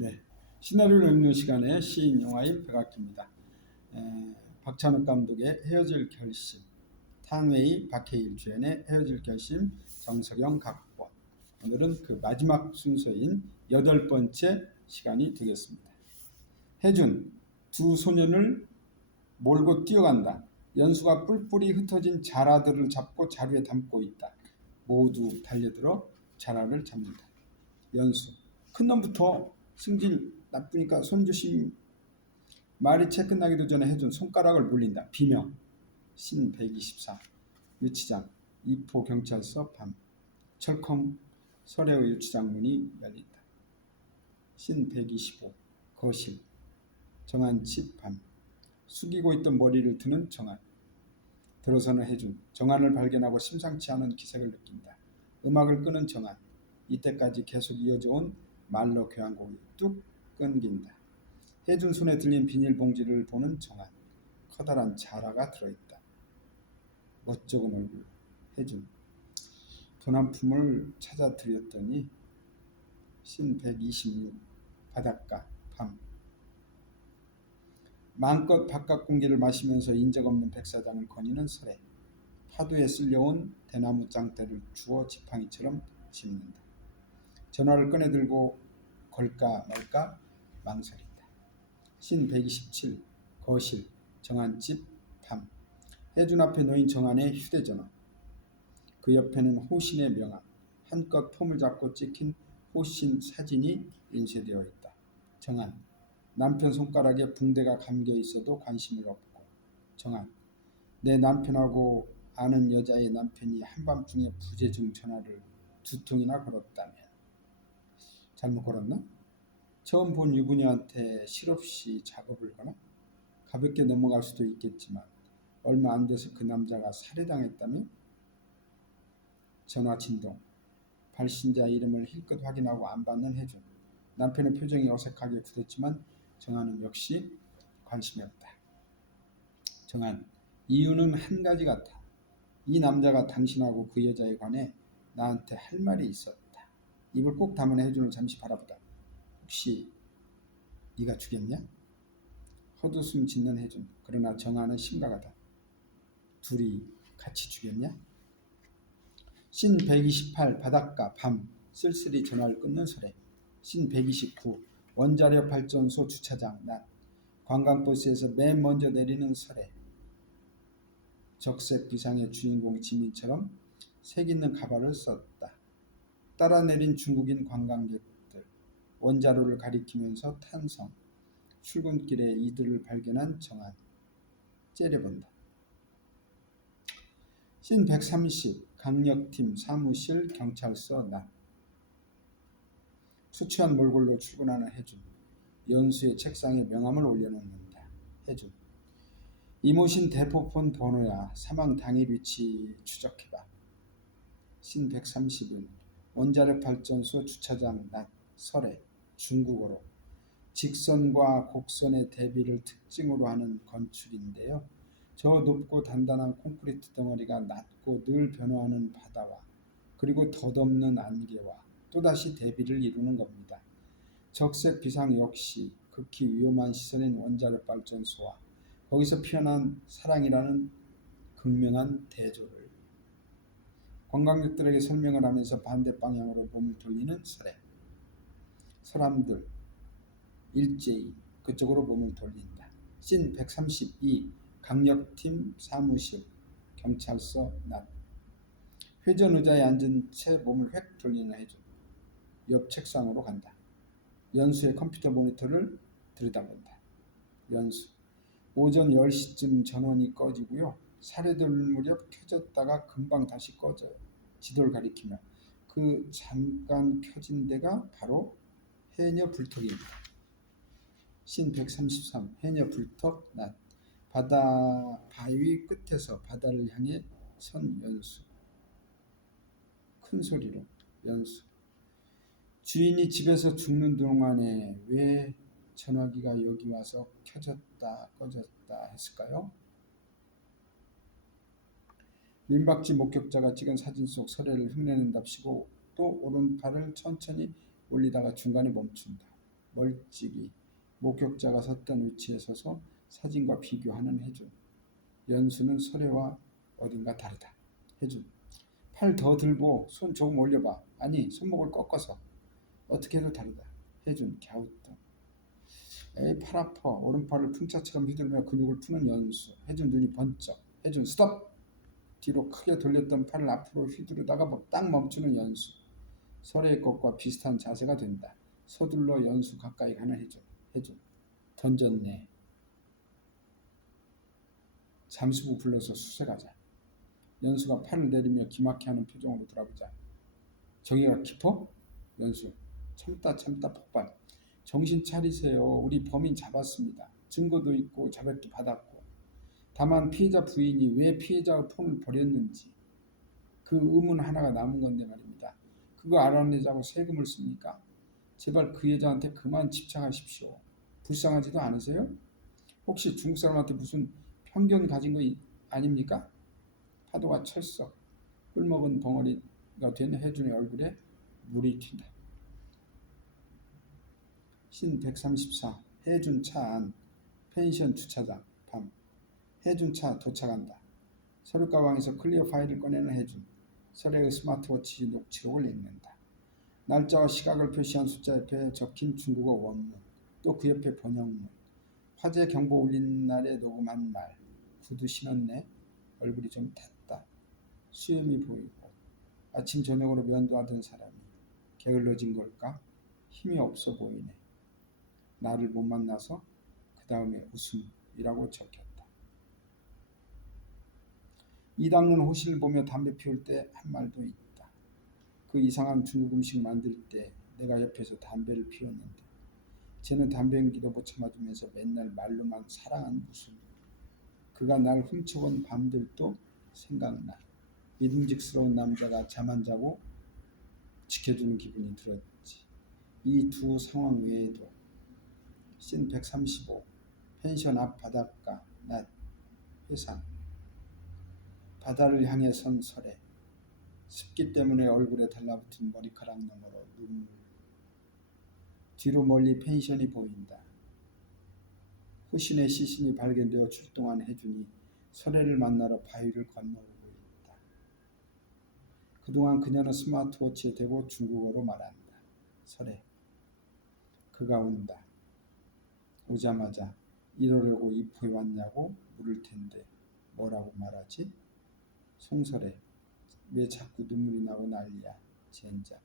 네, 시나리오를 읽는 시간에 시인 영화인 백악기입니다. 박찬욱 감독의 헤어질 결심, 탕웨이 박해일 주연의 헤어질 결심, 정석영 각본. 오늘은 그 마지막 순서인 8번째 시간이 되겠습니다. 혜준, 두 소년을 몰고 뛰어간다. 연수가 뿔뿔이 흩어진 자라들을 잡고 자루에 담고 있다. 모두 달려들어 자라를 잡는다. 연수, 큰 놈부터 승질 나쁘니까 손 조심. 말이 채 끝나기도 전에 혜준 손가락을 물린다. 비명. 신 124 유치장 이포 경찰서 밤. 철컹 설혜의 유치장 문이 열린다. 신 125 거실 정한 집 밤. 숙이고 있던 머리를 드는 정한. 들어서는 혜준. 정한을 발견하고 심상치 않은 기색을 느낀다. 음악을 끄는 정한. 이때까지 계속 이어져 온 말로 교향곡이 뚝 끊긴다. 혜준 손에 들린 비닐봉지를 보는 정한. 커다란 자라가 들어있다. 멋쩍은 얼굴 혜준. 돈 한 푼을 찾아 드렸더니. 신 126 바닷가 밤. 마음껏 바깥 공기를 마시면서 인적 없는 백사장을 거니는 설에. 파도에 쓸려온 대나무 짱대를 주워 지팡이처럼 짚는다. 전화를 꺼내들고 걸까 말까 망설인다. 신 127 거실 정한집 밤. 혜준 앞에 놓인 정한의 휴대전화. 그 옆에는 호신의 명함. 한껏 폼을 잡고 찍힌 호신 사진이 인쇄되어 있다. 정한. 남편 손가락에 붕대가 감겨 있어도 관심을 없고. 정한. 내 남편하고 아는 여자의 남편이 한밤중에 부재중 전화를 2통이나 걸었다면. 잘못 걸었나? 처음 본 유부녀한테 실없이 작업을 거나? 가볍게 넘어갈 수도 있겠지만 얼마 안 돼서 그 남자가 살해당했다면? 전화 진동. 발신자 이름을 힐끗 확인하고 안 받는 혜준. 남편의 표정이 어색하게 굳었지만 정한은 역시 관심이 없다. 정한. 이유는 한 가지 같아. 이 남자가 당신하고 그 여자에 관해 나한테 할 말이 있었다. 입을 꼭 다문 혜준을 잠시 바라보다. 혹시 네가 죽였냐? 헛웃음 짓는 혜준. 그러나 정한은 심각하다. 둘이 같이 죽였냐? 신 128 바닷가 밤. 쓸쓸히 전화를 끊는 설에. 신 129 원자력 발전소 주차장 낮. 관광버스에서 맨 먼저 내리는 설에. 적색 비상의 주인공 지민처럼 색있는 가발을 썼다. 따라 내린 중국인 관광객들. 원자로를 가리키면서 탄성. 출근길에 이들을 발견한 정한. 째려본다. 신 130 강력팀 사무실 경찰서 낮. 수취한 몰골로 출근하는 혜준. 연수의 책상에 명함을 올려놓는다. 혜준. 이모신 대포폰 번호야. 사망 당일 위치 추적해봐. 신 131 원자력 발전소 주차장 낮. 설에. 중국어로. 직선과 곡선의 대비를 특징으로 하는 건축인데요. 저 높고 단단한 콘크리트 덩어리가 낮고 늘 변화하는 바다와 그리고 덧없는 안개와 또다시 대비를 이루는 겁니다. 적색 비상 역시 극히 위험한 시설인 원자력 발전소와 거기서 피어난 사랑이라는 극명한 대조를 관광객들에게 설명을 하면서 반대 방향으로 몸을 돌리는 설에. 사람들 일제히 그쪽으로 몸을 돌린다. 신 132 강력팀 사무실 경찰서 낮. 회전 의자에 앉은 채 몸을 획 돌리는 혜준. 옆 책상으로 간다. 연수의 컴퓨터 모니터를 들여다본다. 연수. 오전 10시쯤 전원이 꺼지고요. 살해될 무렵 켜졌다가 금방 다시 꺼져요. 지도를 가리키며. 그 잠깐 켜진 데가 바로 해녀 불턱입니다. 신 133 해녀 불턱 낮. 바위 끝에서 바다를 향해 선 연수. 큰 소리로 연수. 주인이 집에서 죽는 동안에 왜 전화기가 여기 와서 켜졌다 꺼졌다 했을까요? 민박집 목격자가 찍은 사진 속 설혜를 흉내낸답시고 또 오른팔을 천천히 올리다가 중간에 멈춘다. 멀찍이 목격자가 섰던 위치에 서서 사진과 비교하는 해준. 연수는 설애와 어딘가 다르다. 해준. 팔 더 들고 손 조금 올려봐. 아니 손목을 꺾어서. 어떻게 해도 다르다. 해준. 갸우뚱. 에이 팔 아파. 오른팔을 풍차처럼 휘두르며 근육을 푸는 연수. 해준 눈이 번쩍. 해준 스톱. 뒤로 크게 돌렸던 팔을 앞으로 휘두르다가 딱 멈추는 연수. 설애의 것과 비슷한 자세가 된다. 서둘러 연수 가까이 가는 해준. 해준. 던졌네. 잠수부 불러서 수색하자. 연수가 팔을 내리며 기막히하는 표정으로 돌아보자. 정의가 깊어? 연수. 참다 폭발. 정신 차리세요. 우리 범인 잡았습니다. 증거도 있고 자백도 받았고. 다만 피해자 부인이 왜 피해자의 폰을 버렸는지 그 의문 하나가 남은 건데 말입니다. 그거 알아내자고 세금을 씁니까? 제발 그 여자한테 그만 집착하십시오. 불쌍하지도 않으세요? 혹시 중국 사람한테 무슨 편견 가진 거 아닙니까? 파도가 철썩 꿀먹은 벙어리가 된 해준의 얼굴에 물이 튄다. 신 134 해준 차 안 펜션 주차장 밤 해준 차 도착한다. 서류 가방에서 클리어 파일을 꺼내는 해준. 설애의 스마트워치 녹취록을 읽는다. 날짜와 시각을 표시한 숫자 옆에 적힌 중국어 원문, 또 그 옆에 번역문. 화재 경보 울린 날에 녹음한 말. 구두 신었네. 얼굴이 좀 탔다. 수염이 보이고 아침 저녁으로 면도하던 사람이 게을러진 걸까? 힘이 없어 보이네. 나를 못 만나서 그 다음에 웃음이라고 적혔다. 이 닦는 호실을 보며 담배 피울 때 한 말도 있다. 그 이상한 중국 음식 만들 때 내가 옆에서 담배를 피웠는데 쟤는 담배 연기도 못 참아주면서 맨날 말로만 사랑한 웃음. 그가 날 훔쳐본 밤들도 생각나. 믿음직스러운 남자가 잠 안 자고 지켜주는 기분이 들었지. 이 두 상황 외에도 씬 135 펜션 앞 바닷가 낮 회상. 바다를 향해 선 설애. 습기 때문에 얼굴에 달라붙은 머리카락 너머로 눈물. 뒤로 멀리 펜션이 보인다. 후신의 시신이 발견되어 출동한 해준이 설애를 만나러 바위를 건너오고 있다. 그동안 그녀는 스마트워치에 대고 중국어로 말한다. 설애. 그가 온다. 오자마자 이러려고 입구에 왔냐고 물을 텐데 뭐라고 말하지? 송설애. 왜 자꾸 눈물이 나고 난리야. 젠장.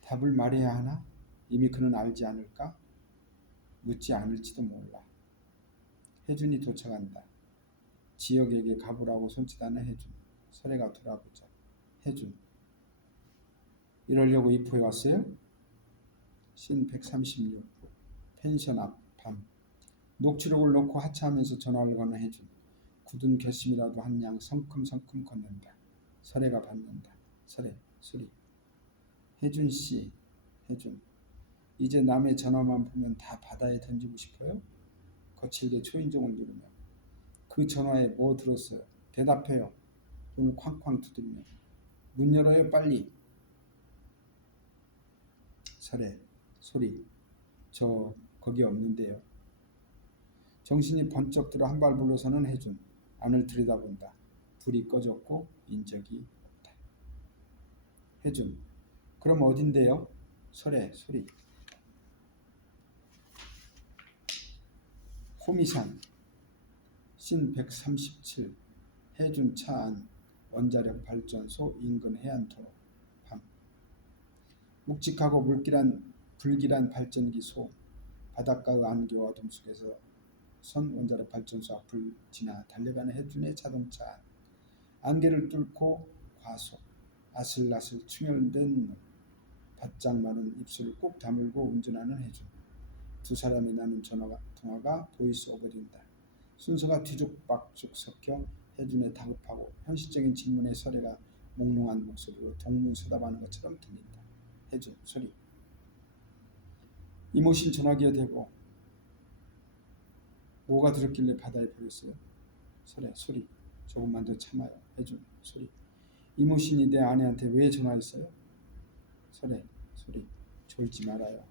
답을 말해야 하나? 이미 그는 알지 않을까? 묻지 않을지도 몰라. 해준이 도착한다. 지역에게 가보라고 손짓하는 해준. 설애가 돌아보자. 해준. 이러려고 입구에 왔어요? 씬 136 펜션 앞 밤. 녹취록을 놓고 하차하면서 전화를 거는 해준. 굳은 결심이라도 한 양 성큼성큼 걷는다. 설애가 받는다. 설애 소리. 해준 씨. 해준. 이제 남의 전화만 보면 다 바다에 던지고 싶어요? 거칠게 초인종을 누르며. 그 전화에 뭐 들었어요? 대답해요. 눈을 쾅쾅 두드리며. 문 열어요 빨리. 설애 소리. 저 거기 없는데요. 정신이 번쩍 들어 한 발 물러서는 해준. 안을 들여다본다. 불이 꺼졌고 인적이 없다. 해준. 그럼 어딘데요? 설애 소리. 호미산. 씬 137 해준 차 안 원자력 발전소 인근 해안도로 밤. 묵직하고 불길한 발전기 소음. 바닷가의 안개 어둠 속에서 선 원자력 발전소 앞을 지나 달려가는 해준의 자동차 안. 안개를 뚫고 과속. 아슬아슬 충혈된 눈. 바짝 마른 입술을 꾹 다물고 운전하는 해준. 두 사람이 나눈 통화가 보이스 오버된다. 순서가 뒤죽박죽 섞여 해준의 다급하고 현실적인 질문에 설애가 몽롱한 목소리로 동문서답하는 것처럼 들린다. 해준 소리. 이모신 전화기에 대고 뭐가 들었길래 바다에 버렸어요? 설애 소리. 조금만 더 참아요. 해준 소리. 이모신이 내 아내한테 왜 전화했어요? 설애 소리. 졸지 말아요.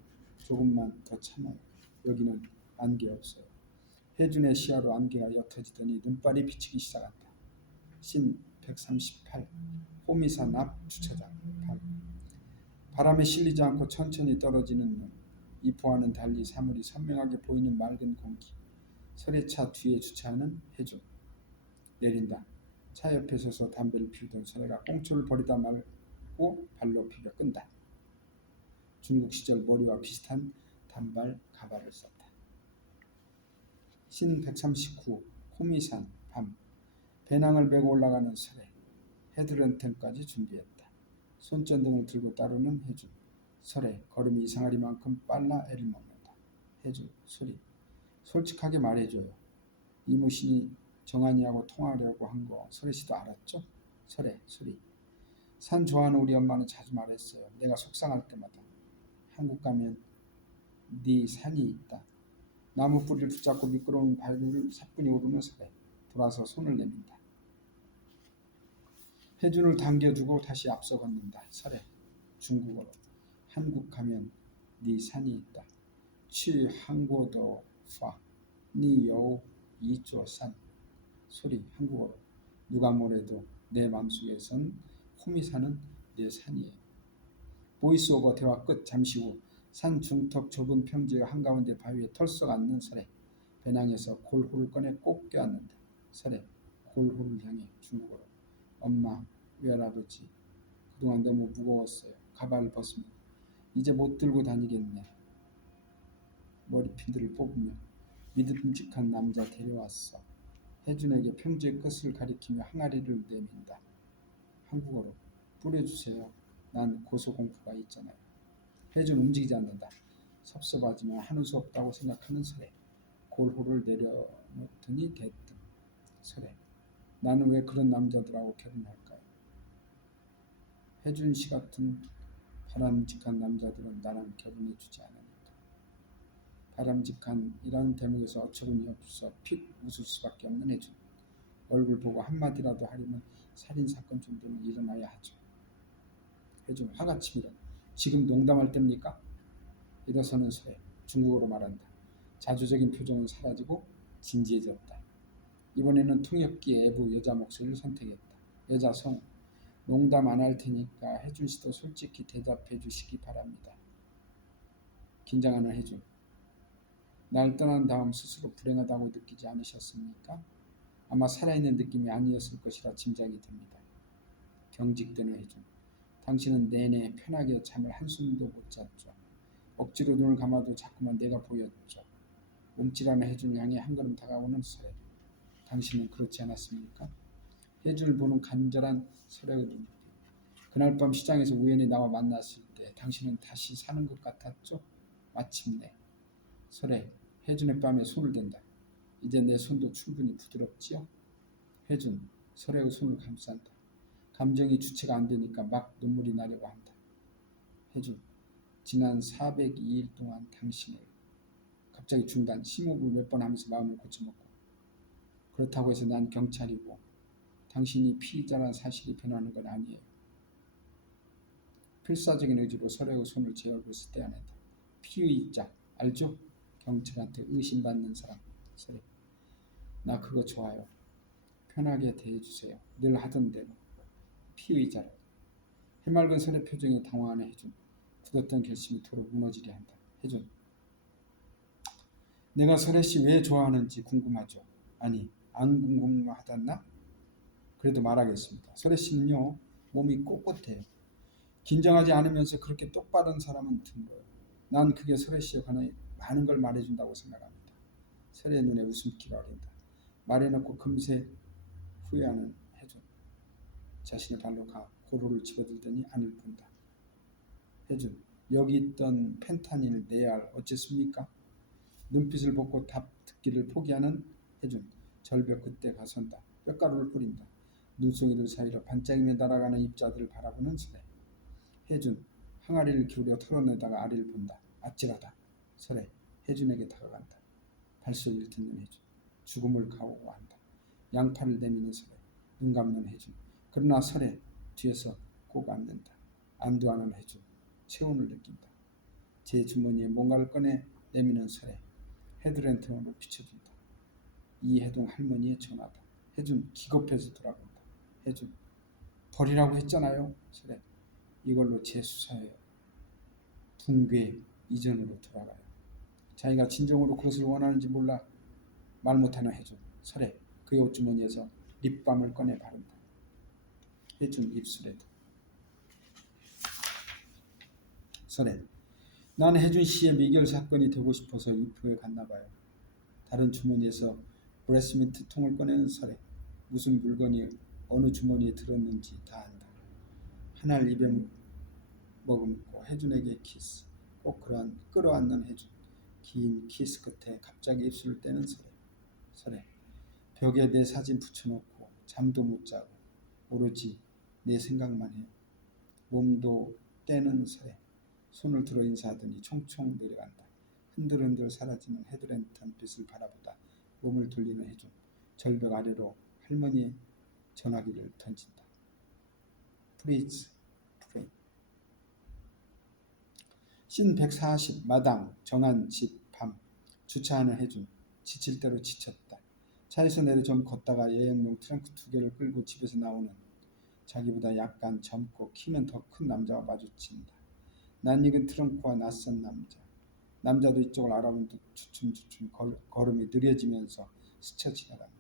조금만 더 참아요. 여기는 안개 없어요. 혜준의 시야로 안개가 옅어지더니 눈발이 비치기 시작한다. 신 138 호미산 앞 주차장 8. 바람에 실리지 않고 천천히 떨어지는 눈. 이포와는 달리 사물이 선명하게 보이는 맑은 공기. 설의차 뒤에 주차하는 혜준. 내린다. 차 옆에 서서 담배를 피우던 설애가 꽁초를 버리다 말고 발로 비벼 끈다. 중국 시절 머리와 비슷한 단발 가발을 썼다. 신 139 호미산 밤. 배낭을 메고 올라가는 설애. 헤드랜턴까지 준비했다. 손전등을 들고 따르는 혜준. 설애. 걸음이 이상하리만큼 빨라 애를 먹는다. 혜준. 소리. 솔직하게 말해줘요. 이무신이 정한이하고 통화하려고 한 거 설애씨도 알았죠? 설애. 소리. 산 좋아하는 우리 엄마는 자주 말했어요. 내가 속상할 때마다. 한국 가면 네 산이 있다. 나무 뿌리를 붙잡고 미끄러운 발을 사뿐히 오르는 설애. 돌아서 손을 내민다. 혜준을 당겨주고 다시 앞서 걷는다. 설애. 중국어로. 한국 가면 네 산이 있다. 去韩国的话你有一座山. 소리. 한국어로. 누가 뭐래도 내 마음속에선 호미산은 내 산이에요. 보이스오버 대화 끝. 잠시 후 산 중턱 좁은 평지 한가운데 바위에 털썩 앉는 설애. 배낭에서 골호를 꺼내 꼭 껴안는다. 설애. 골호를 향해 중국어로. 엄마, 외할아버지, 그동안 너무 무거웠어요. 가발을 벗으면 이제 못 들고 다니겠네. 머리핀들을 뽑으며 믿음직한 남자 데려왔어. 혜준에게 평지의 끝을 가리키며 항아리를 내민다. 한국어로. 뿌려주세요. 난 고소공포가 있잖아요. 혜준 움직이지 않는다. 섭섭하지만 하는 수 없다고 생각하는 설애. 골호를 내려놓더니 대뜸. 설애. 나는 왜 그런 남자들하고 결혼할까요? 혜준 씨 같은 바람직한 남자들은 나랑 결혼해주지 않으니까. 바람직한이라는 대목에서 어처구니 없어 픽 웃을 수밖에 없는 혜준. 얼굴 보고 한마디라도 하려면 살인사건 정도는 일어나야 하죠. 혜준 화가 치밀어. 지금 농담할 때입니까? 일어서는 설애. 중국어로 말한다. 자주적인 표정은 사라지고 진지해졌다. 이번에는 통역기 애부 여자 목소리를 선택했다. 여자 성우. 농담 안 할 테니까 혜준 씨도 솔직히 대답해 주시기 바랍니다. 긴장하는 혜준. 날 떠난 다음 스스로 불행하다고 느끼지 않으셨습니까? 아마 살아있는 느낌이 아니었을 것이라 짐작이 됩니다. 경직되는 혜준. 당신은 내내 편하게 잠을 한숨도 못 잤죠. 억지로 눈을 감아도 자꾸만 내가 보였죠. 움찔하는 혜준을 향해 한 걸음 다가오는 설애. 당신은 그렇지 않았습니까? 혜준을 보는 간절한 설애의 눈. 그날 밤 시장에서 우연히 나와 만났을 때 당신은 다시 사는 것 같았죠? 마침내. 설애. 혜준의 뺨에 손을 댄다. 이제 내 손도 충분히 부드럽지요? 혜준. 설애의 손을 감싼다. 감정이 주체가 안 되니까 막 눈물이 나려고 한다. 혜준. 지난 402일 동안 당신을. 갑자기 중단. 심호흡을 몇 번 하면서 마음을 고쳐먹고. 그렇다고 해서 난 경찰이고 당신이 피의자란 사실이 변하는 건 아니에요. 필사적인 의지로 설애의 손을 제 얼굴에서 떼어낸다. 피의자. 알죠? 경찰한테 의심받는 사람. 설애. 나 그거 좋아요. 편하게 대해주세요. 늘 하던 대로. 피의자로. 해맑은 설애 표정에 당황하는 혜준. 굳었던 결심이 도로 무너지려 한다. 혜준. 내가 설애씨 왜 좋아하는지 궁금하죠? 아니, 안 궁금하단나? 그래도 말하겠습니다. 설애씨는요, 몸이 꼿꼿해요. 긴장하지 않으면서 그렇게 똑바른 사람은 드물어요. 난 그게 설애씨에 관해 많은 걸 말해준다고 생각합니다. 설애 눈에 웃음기가 어린다. 말해놓고 금세 후회하는 혜준. 자신의 발로 고루를 집어들더니 안을 본다. 혜준. 여기 있던 펜타닐 내 알 어쨌습니까? 눈빛을 벗고 답 듣기를 포기하는 혜준. 절벽 끝에 가선다. 뼈가루를 뿌린다. 눈송이들 사이로 반짝이며 날아가는 입자들을 바라보는 설애. 혜준. 항아리를 기울여 털어내다가 아리를 본다. 아찔하다. 설애. 혜준에게 다가간다. 발소리를 듣는 혜준. 죽음을 각오한다. 양팔을 내미는 설애. 눈 감는 혜준. 그러나 설애. 뒤에서 꼭 앉는다. 안도하는 혜준. 체온을 느낀다. 제 주머니에 뭔가를 꺼내 내미는 설에 헤드랜턴으로 비춰준다. 이해동 할머니의 전화다. 혜준 기겁해서 돌아간다. 혜준 버리라고 했잖아요. 설에 이걸로 재수사해요. 붕괴 이전으로 돌아가요. 자기가 진정으로 그것을 원하는지 몰라 말 못하는 혜준. 설에 그의 옷주머니에서 립밤을 꺼내 바른다. 혜준 입술에도. 설에 난 혜준 씨의 미결 사건이 되고 싶어서 이프에 갔나 봐요. 다른 주머니에서 브레스민트 통을 꺼내는 설에 무슨 물건이 어느 주머니에 들었는지 다 안다. 하나를 입에 머금고 혜준에게 키스. 꼭 끌어안는 혜준. 긴 키스 끝에 갑자기 입술을 떼는 설에 벽에 내 사진 붙여놓고 잠도 못 자고 오로지 내 생각만 해요. 몸도 떼는 설에 손을 들어 인사하더니 총총 내려간다. 흔들흔들 사라지는 헤드랜턴 빛을 바라보다 몸을 돌리는 혜준. 절벽 아래로 할머니의 전화기를 던진다. 프리즈 프레이. 씬 140 마당 정한 집 밤. 주차하는 혜준. 지칠 대로 지쳤다. 차에서 내려 좀 걷다가 여행용 트렁크 2개를 끌고 집에서 나오는 자기보다 약간 젊고 키는 더 큰 남자와 마주친다. 낯익은 트렁크와 낯선 남자. 남자도 이쪽을 알아본 듯 주춤주춤 걸음이 느려지면서 스쳐 지나간다.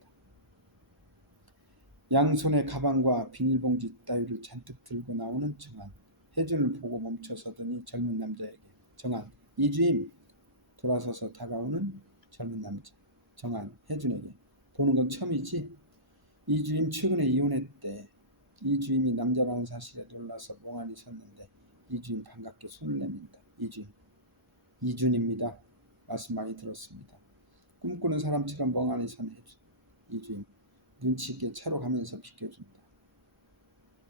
양손에 가방과 비닐봉지 따위를 잔뜩 들고 나오는 정한. 혜준을 보고 멈춰서더니 젊은 남자에게 정한 이주임. 돌아서서 다가오는 젊은 남자. 정한 혜준에게 보는 건 처음이지? 이주임 최근에 이혼했대. 이주임이 남자라는 사실에 놀라서 멍하니 섰는데 이주임 반갑게 손을 내민다. 이주임. 이준입니다. 말씀 많이 들었습니다. 꿈꾸는 사람처럼 멍하니 선 혜준. 이주임 눈치 있게 차로 가면서 비켜준다.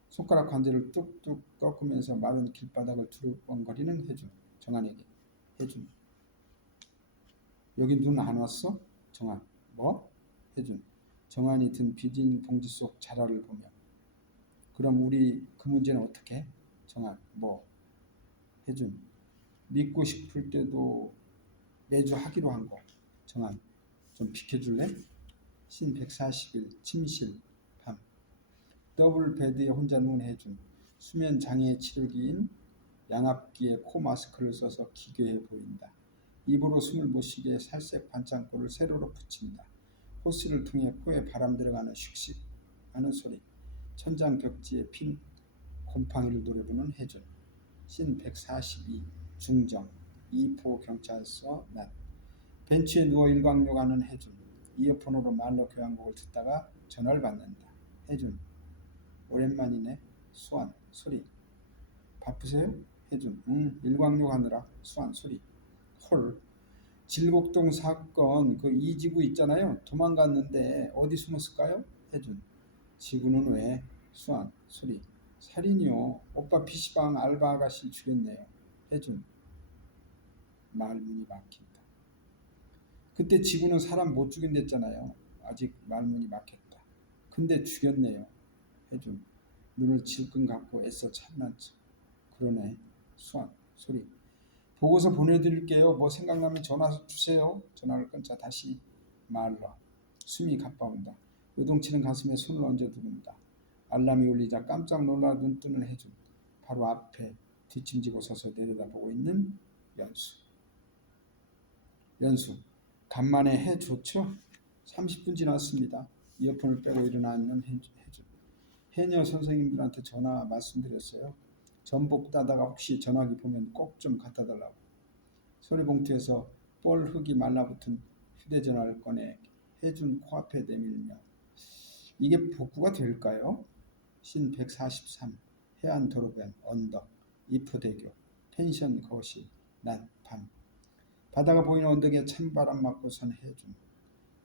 손가락 관절을 뚝뚝 꺾으면서 마른 길바닥을 두루번거리는 혜준. 정한에게 혜준. 여기 눈 안 왔어? 정한. 뭐? 혜준. 정한이 든 비닐 봉지 속 자라를 보며 그럼 우리 그 문제는 어떻게 해? 정한. 뭐? 혜준. 믿고 싶을 때도 매주 하기로 한 거. 정한. 좀 비켜줄래? 씬 141 침실 밤. 더블 베드에 혼자 누운 혜준. 수면 장애 치료기인 양압기에 코 마스크를 써서 기괴해 보인다. 입으로 숨을 못 쉬게 살색 반창고를 세로로 붙인다. 호스를 통해 코에 바람 들어가는 슉슉 하는 소리. 천장 벽지에 핀 곰팡이를 노려보는 혜준. 씬 142 중정 2포 경찰서 낮. 벤치에 누워 일광욕하는 혜준. 이어폰으로 말로 교향곡을 듣다가 전화를 받는다. 혜준. 오랜만이네. 수완 소리. 바쁘세요? 혜준. 일광욕하느라. 수완 소리. 헐. 질곡동 사건 그 이지구 있잖아요. 도망갔는데 어디 숨었을까요? 혜준. 지구는 왜? 수완 소리. 살인이요. 오빠 PC방 알바 아가씨 죽였네요. 혜준. 말문이 막힌다. 그때 지구는 사람 못 죽인댔잖아요. 아직 말문이 막혔다. 근데 죽였네요. 혜준. 눈을 질끈 감고 애써 참난 척. 그러네. 수완 소리. 보고서 보내드릴게요. 뭐 생각나면 전화 주세요. 전화를 끊자 다시 말로. 숨이 가빠온다. 요동치는 가슴에 손을 얹어 두른다. 알람이 울리자 깜짝 놀라 눈 뜨는 혜준. 바로 앞에 뒷짐지고 서서 내려다보고 있는 연수. 연수. 간만에 해 좋죠? 30분 지났습니다. 이어폰을 빼고 일어나는 혜준. 해녀 선생님들한테 전화 말씀드렸어요. 전복 따다가 혹시 전화기 보면 꼭 좀 갖다 달라고. 소리봉투에서 뻘 흙이 말라붙은 휴대전화를 꺼내 혜준 코앞에 내밀며 이게 복구가 될까요? 씬 143 해안도로변 언덕 이포대교 펜션 거실 낮 밤. 바다가 보이는 언덕에 찬바람 맞고 선 혜준.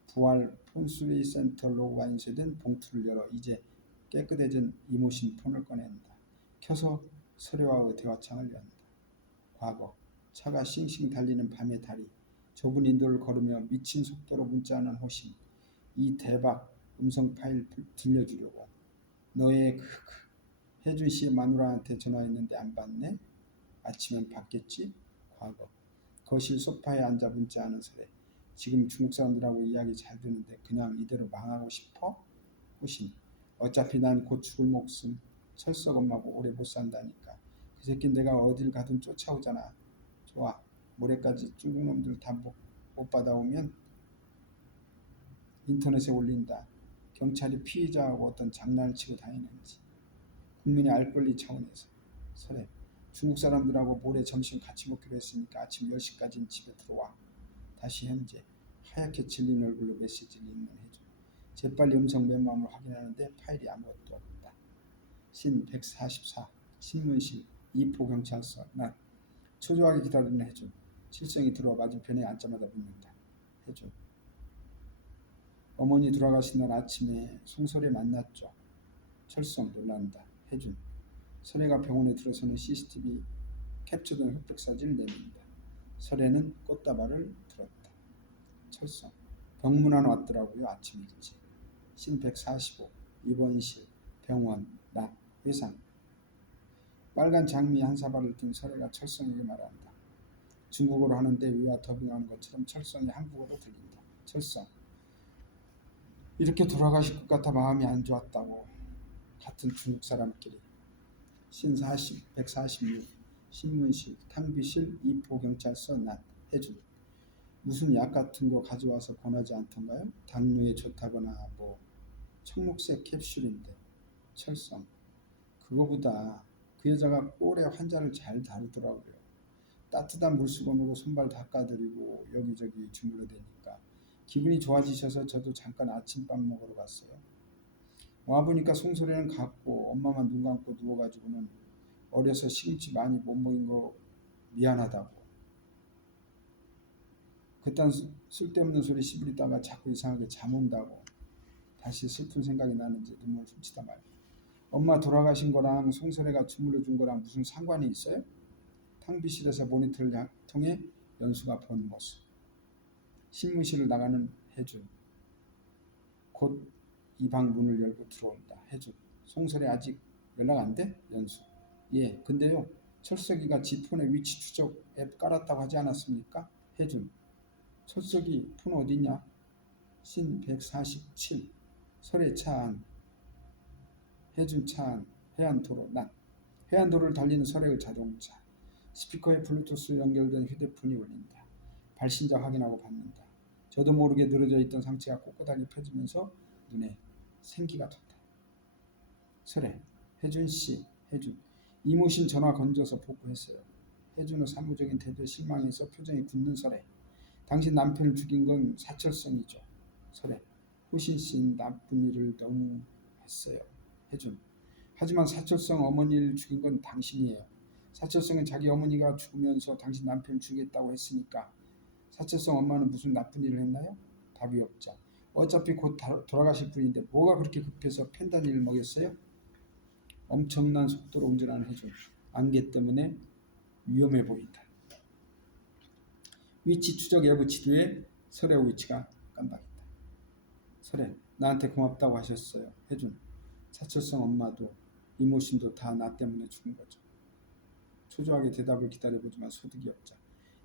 부활 폰수리 센터 로고가 인쇄된 봉투를 열어 이제 깨끗해진 이모신 폰을 꺼낸다. 켜서 서류하고 대화창을 연다. 과거 차가 싱싱 달리는 밤의 다리. 좁은 인도를 걸으며 미친 속도로 문자하는 호심. 이 대박 음성 파일 들려주려고. 너의 혜준 씨의 마누라한테 전화했는데 안 받네? 아침엔 받겠지? 과거. 거실 소파에 앉아 문자하는 설에. 지금 중국 사람들하고 이야기 잘 듣는데 그냥 이대로 망하고 싶어? 호신. 어차피 난 곧 죽을 목숨. 철석 엄마고 오래 못 산다니까. 그 새끼 내가 어딜 가든 쫓아오잖아. 좋아. 모레까지 중국 놈들 다 못 받아오면 인터넷에 올린다. 경찰이 피의자하고 어떤 장난을 치고 다니는지. 국민의 알 권리 차원에서. 설에. 중국 사람들하고 모레 점심 같이 먹기로 했으니까 아침 10시까지는 집에 들어와. 다시 현재. 하얗게 질린 얼굴로 메시지를 읽는 해줘. 재빨리 음성 메모함을 확인하는데 파일이 아무것도 없다. 신 144 신문실 이포경찰서. 난 초조하게 기다리는 해줘. 칠성이 들어와 맞은편에 앉자마자 묻는다. 해줘. 어머니 돌아가신 날 아침에 송설에 만났죠. 철성 놀란다. 해준. 설애가 병원에 들어서는 CCTV 캡처된 흑백사진을 내민다. 설애는 꽃다발을 들었다. 철성. 병문안 왔더라고요. 아침 일찍. 신 145 입원실 병원 낮 회상. 빨간 장미 한 사발을 든 설애가 철성에게 말한다. 중국어로 하는데 위와 더빙하는 것처럼 철성이 한국어로 들린다. 철성. 이렇게 돌아가실 것 같아 마음이 안 좋았다고. 같은 중국 사람끼리. 신 40 146 신문실 탕비실 이포경찰서 낮 해준. 무슨 약 같은 거 가져와서 권하지 않던가요? 당뇨에 좋다거나 뭐 청록색 캡슐인데. 철성. 그거보다 그 여자가 꼴에 환자를 잘 다루더라고요. 따뜻한 물수건으로 손발 닦아드리고 여기저기 주물러대니까 기분이 좋아지셔서 저도 잠깐 아침밥 먹으러 갔어요. 와보니까 송소리는 갔고 엄마만 눈 감고 누워가지고는 어려서 시금치 많이 못 먹인 거 미안하다고. 그딴 쓸데없는 소리 씹으리다가 자꾸 이상하게 잠 온다고. 다시 슬픈 생각이 나는지 눈물 훔치다 말고. 엄마 돌아가신 거랑 송설애가 주물러 준 거랑 무슨 상관이 있어요? 탕비실에서 모니터를 통해 연수가 본 모습. 신문실을 나가는 해준. 곧 이 방 문을 열고 들어온다. 해준. 송설애 아직 연락 안 돼? 연수. 예, 근데요. 철석이가 지 폰에 위치 추적 앱 깔았다고 하지 않았습니까? 해준. 철석이 폰 어디냐? 신 147 설애 차 안. 해준 차 안. 해안도로 낮. 해안도로를 달리는 설애의 자동차. 스피커에 블루투스 연결된 휴대폰이 울린다. 발신자 확인하고 받는다. 저도 모르게 늘어져 있던 상체가 꼿꼿하게 펴지면서 눈에 생기가 돋다. 설애. 혜준씨. 혜준. 이모신 전화 건져서 복구했어요. 혜준의 사무적인 태도에 실망해서 표정이 굳는 설애. 당신 남편을 죽인 건 사철성이죠. 설애. 호신씨 나쁜 일을 너무 했어요. 혜준. 하지만 사철성 어머니를 죽인 건 당신이에요. 사철성은 자기 어머니가 죽으면서 당신 남편을 죽이겠다고 했으니까 사철성 엄마는 무슨 나쁜 일을 했나요? 답이 없죠. 어차피 곧 돌아가실 분인데 뭐가 그렇게 급해서 펜다니를 먹였어요? 엄청난 속도로 운전하는 해준. 안개 때문에 위험해 보인다. 위치 추적 앱의 지도에 설애 위치가 깜빡했다. 설애. 나한테 고맙다고 하셨어요. 해준. 사철성 엄마도 이모신도 다 나 때문에 죽은 거죠. 초조하게 대답을 기다려보지만 소득이 없자.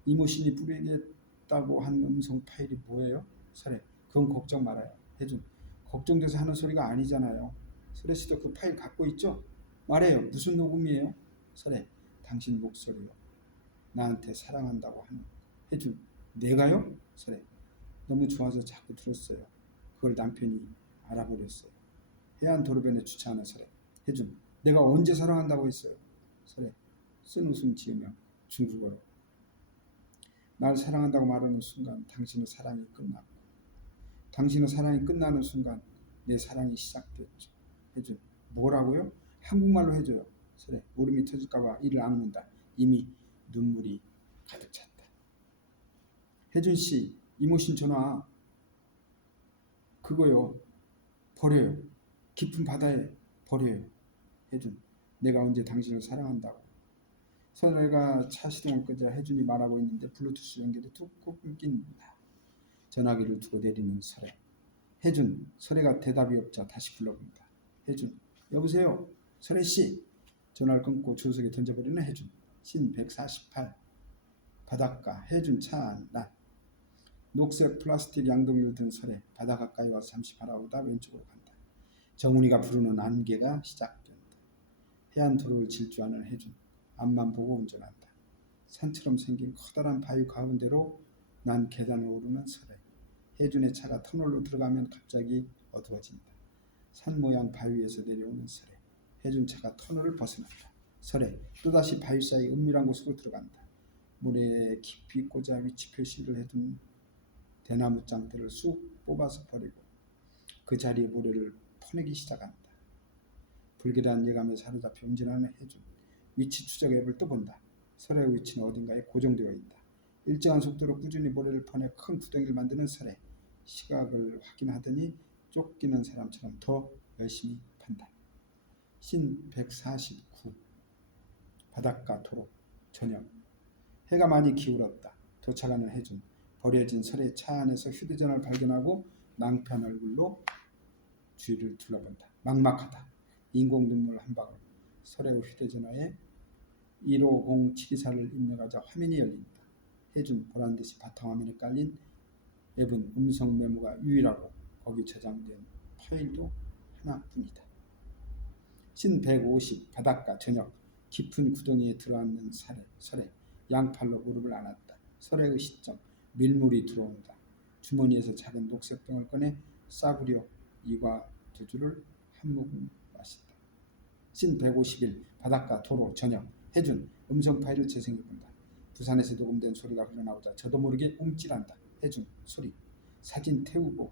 이모신이 뿌리겠다고 한 음성 파일이 뭐예요? 설애. 그건 걱정 말아요. 해준. 걱정돼서 하는 소리가 아니잖아요. 설애 씨도 그 파일 갖고 있죠? 말해요. 무슨 녹음이에요? 설애. 당신 목소리요. 나한테 사랑한다고 하는. 해준. 내가요? 설애. 너무 좋아서 자꾸 들었어요. 그걸 남편이 알아버렸어요. 해안 도로변에 주차하는 설애. 해준. 내가 언제 사랑한다고 했어요? 설애. 쓴 웃음 지으며 중국어로. 날 사랑한다고 말하는 순간 당신의 사랑이 끝났고 당신의 사랑이 끝나는 순간 내 사랑이 시작됐죠. 해준. 뭐라고요? 한국말로 해줘요. 설애. 울음이 터질까봐 이를 악문다. 이미 눈물이 가득 찼다. 혜준씨 이모신 전화 그거요. 버려요. 깊은 바다에 버려요. 혜준. 내가 언제 당신을 사랑한다고. 설애가 차 시동을 끄자 혜준이 말하고 있는데 블루투스 연결이 툭 끊긴다. 전화기를 두고 내리는 설애. 혜준. 설애가 대답이 없자 다시 불러본다. 혜준. 여보세요. 설애씨. 전화를 끊고 조석에 던져버리는 혜준. 신 148 바닷가 해준 차안 난 녹색 플라스틱 양동이를 든 설에 바다 가까이 와서 잠시 바라보다 왼쪽으로 간다. 정훈이가 부르는 안개가 시작된다. 해안 도로를 질주하는 해준 앞만 보고 운전한다. 산처럼 생긴 커다란 바위 가운데로 난 계단을 오르는 설에 해준의 차가 터널로 들어가면 갑자기 어두워진다. 산 모양 바위에서 내려오는 설에 해준 차가 터널을 벗어난다. 설에 또다시 바위 사이 은밀한 곳으로 들어간다. 모래에 깊이 꽂아 위치 표시를 해둔 대나무 짱들을 쑥 뽑아서 버리고 그 자리에 모래를 퍼내기 시작한다. 불길한 예감에 사로잡혀 운전하는 해준 위치 추적 앱을 또 본다. 설의 위치는 어딘가에 고정되어 있다. 일정한 속도로 꾸준히 모래를 퍼내 큰 구덩이를 만드는 설에 시각을 확인하더니 쫓기는 사람처럼 더 열심히 판다. 신 149 바닷가 도로 저녁 해가 많이 기울었다. 도착하는 해준 버려진 설의 차 안에서 휴대전화를 발견하고 낭패한 얼굴로 주위를 둘러본다. 막막하다. 인공 눈물 한 방울. 설의 휴대전화에 150724를 입력하자 화면이 열린다. 해준 보란듯이 바탕화면에 깔린 앱은 음성 메모가 유일하고 거기 저장된 파일도 하나뿐이다. 신 150 바닷가 저녁 깊은 구덩이에 들어앉는 설에 양팔로 무릎을 안았다. 설의 시점 밀물이 들어온다. 주머니에서 작은 녹색 병을 꺼내 싸구려 이과 두 줄을 한 모금 마신다. 신 151 바닷가 도로 저녁 해준 음성 파일을 재생해본다. 부산에서 녹음된 소리가 흘러나오자 저도 모르게 움찔한다. 해준 소리 사진 태우고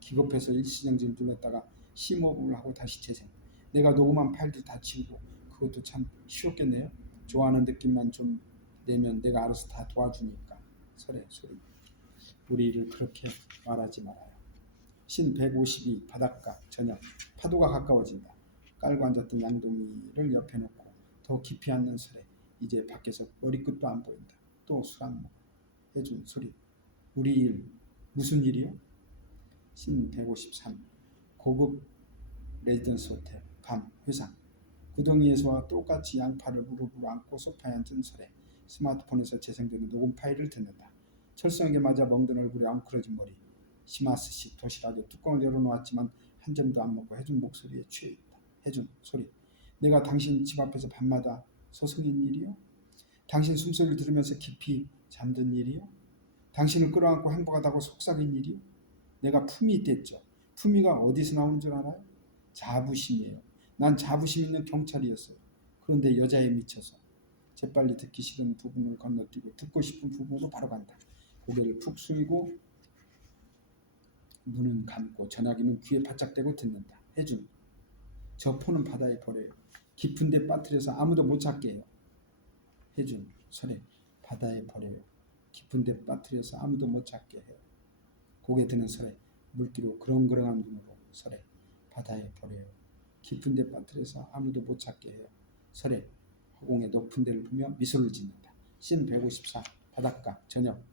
기겁해서 일시정지를 눌렀다가 심호흡을 하고 다시 재생. 내가 녹음한 파일들 다 지우고 그것도 참 쉬웠겠네요. 좋아하는 느낌만 좀 내면 내가 알아서 다 도와주니까. 설의 소리 우리를 그렇게 말하지 말아요. 신 152 바닷가 저녁 파도가 가까워진다. 깔고 앉았던 양동이를 옆에 놓고 더 깊이 앉는 설에 이제 밖에서 머리끝도 안 보인다. 또 술 안 먹어. 해준 소리 우리 일 무슨 일이요? 신 153 고급 레지던스 호텔 밤 회상 구덩이에서와 똑같이 양팔을 무릎으로 안고 소파에 앉은 설에 스마트폰에서 재생되는 녹음 파일을 듣는다. 철성에게 맞아 멍든 얼굴에 엉클어진 머리 시마스식 도시락에 뚜껑을 열어놓았지만 한 점도 안 먹고 해준 목소리에 취해 있다. 해준 소리 내가 당신 집 앞에서 밤마다 서성인 일이요? 당신 숨소리를 들으면서 깊이 잠든 일이요? 당신을 끌어안고 행복하다고 속삭인 일이요? 내가 품이 있댔죠. 품위가 어디서 나오는 줄 알아요? 자부심이에요. 난 자부심 있는 경찰이었어요. 그런데 여자에 미쳐서 재빨리 듣기 싫은 부분을 건너뛰고 듣고 싶은 부분으로 바로 간다. 고개를 푹 숙이고 눈은 감고 전화기는 귀에 바짝 대고 듣는다. 해준 저 폰은 바다에 버려요. 깊은 데 빠뜨려서 아무도 못 찾게 해요. 해준 설에 바다에 버려요. 깊은 데 빠뜨려서 아무도 못 찾게 해요. 고개 드는 설에 물기로 그렁그렁한 눈으로 설에 바다에 버려요. 깊은 데 빠뜨려서 아무도 못 찾게 해요. 설에 허공의 높은 데를 보며 미소를 짓는다. 신 154 바닷가 저녁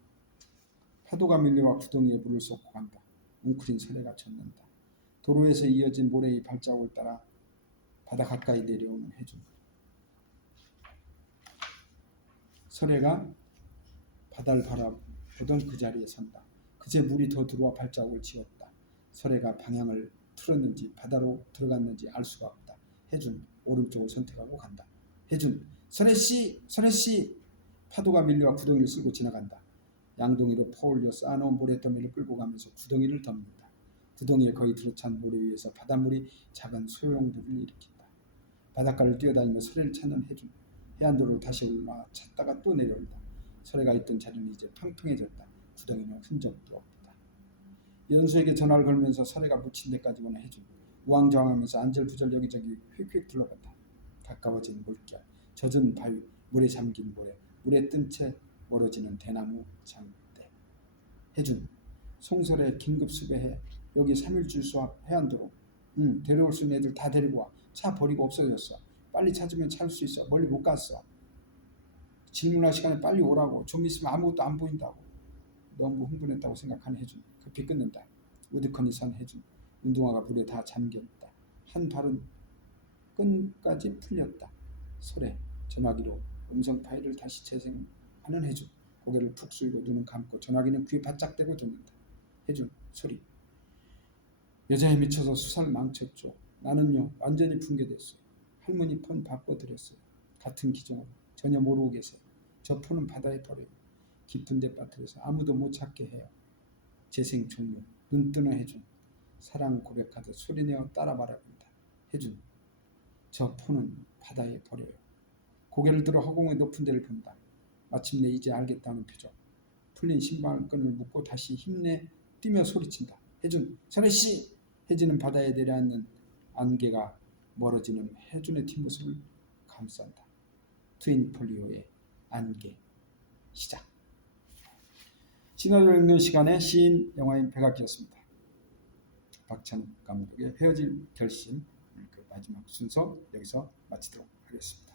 파도가 밀려와 구덩이에 물을 쏟고 간다. 웅크린 설해가 젖는다. 도로에서 이어진 모래의 발자국을 따라 바다 가까이 내려오는 해준 설해가 바다를 바라보던 그 자리에 선다. 그제 물이 더 들어와 발자국을 지었다. 설해가 방향을 틀었는지 바다로 들어갔는지 알 수가 없다. 해준 오른쪽을 선택하고 간다. 해준 설해씨 설해씨 파도가 밀려와 구덩이를 쓸고 지나간다. 양동이로 퍼올려 쌓아놓은 모래더미를 끌고 가면서 구덩이를 덮는다. 구덩이에 거의 들어찬 모래 위에서 바닷물이 작은 소용돌이를 일으킨다. 바닷가를 뛰어다니며 설해를 찾는 해준 해안도로로 다시 올라 찾다가 또 내려온다. 설해가 있던 자리는 이제 평평해졌다. 구덩이는 흔적도 없다. 연수에게 전화를 걸면서 설해가 묻힌 데까지 오는 해준 우왕좌왕하면서 안절부절 여기저기 휙휙 둘러본다. 가까워진 물결, 젖은 바위, 물에 잠긴 모래, 물에 뜬 채 멀어지는 대나무 장대. 해준 송설에 긴급 수배해. 여기 3일 주소 앞 해안도로. 데려올 수 있는 애들 다 데리고 와. 차 버리고 없어졌어. 빨리 찾으면 찾을 수 있어. 멀리 못 갔어. 질문할 시간에 빨리 오라고. 좀 있으면 아무것도 안 보인다고. 너무 흥분했다고 생각하는 해준 급히 끊는다. 우두커니 선 해준 운동화가 물에 다 잠겼다. 한 발은 끈까지 풀렸다. 설에 전화기로 음성 파일을 다시 재생하는 해준 고개를 푹 숙이고 눈은 감고 전화기는 귀에 바짝 대고 듣는다. 혜준 소리. 여자에 미쳐서 수사를 망쳤죠. 나는요 완전히 붕괴됐어요. 할머니 폰 바꿔드렸어요. 같은 기종으로. 전혀 모르고 계세요. 저 폰은 바다에 버려요. 깊은 데 빠뜨려서 아무도 못 찾게 해요. 재생 종료. 눈 뜨는 혜준. 사랑 고백하듯 소리내어 따라 말합니다. 혜준. 저 폰은 바다에 버려요. 고개를 들어 허공의 높은 데를 본다. 마침내 이제 알겠다는 표정. 풀린 신발끈을 묶고 다시 힘내 뛰며 소리친다. 혜준, 선혜씨! 혜진은 바다에 내려앉는 안개가 멀어지는 혜준의 뒷모습을 감싼다. 트윈폴리오의 안개. 시작. 신화를 읽는 시간에 시인, 영화인 백악기였습니다. 박찬욱 감독의 헤어질 결심 그 마지막 순서 여기서 마치도록 하겠습니다.